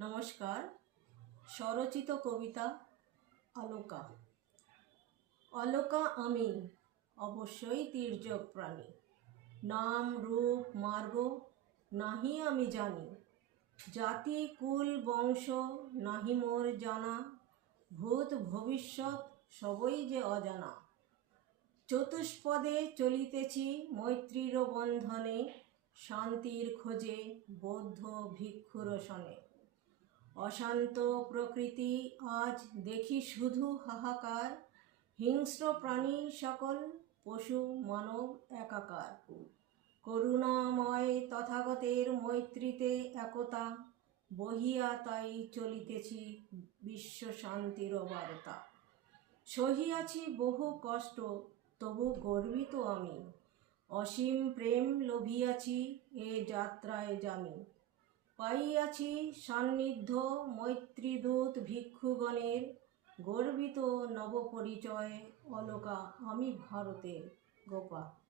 নমস্কার। স্বরচিত কবিতা অলকা। অলকা আমি, অবশ্যই তির্যক প্রাণী। নাম রূপ মার্গ নাহি আমি জানি। জাতি কুল বংশ নাহি মোর জানা। ভূত ভবিষ্যৎ সবই যে অজানা। চতুষ্পদে চলিতেছি মৈত্রীর বন্ধনে। শান্তির খোঁজে বৌদ্ধ ভিক্ষুর সনে। অশান্ত প্রকৃতি আজ দেখি শুধু হাহাকার। হিংস্র প্রাণী সকল পশু মানব একাকার। করুণাময় তথাগতের মৈত্রীতে একতা। বহিয়া তাই চলিতেছি বিশ্ব শান্তির বার্তা। সহিয়াছি বহু কষ্ট তবু গর্বিত আমি। অসীম প্রেম লভিয়াছি এ যাত্রায় জামি। পাইয়াছি সান্নিধ্য মৈত্রীদূত ভিক্ষুগণের। গর্বিত নবপরিচয় অলকা আমি ভারতের গোপা।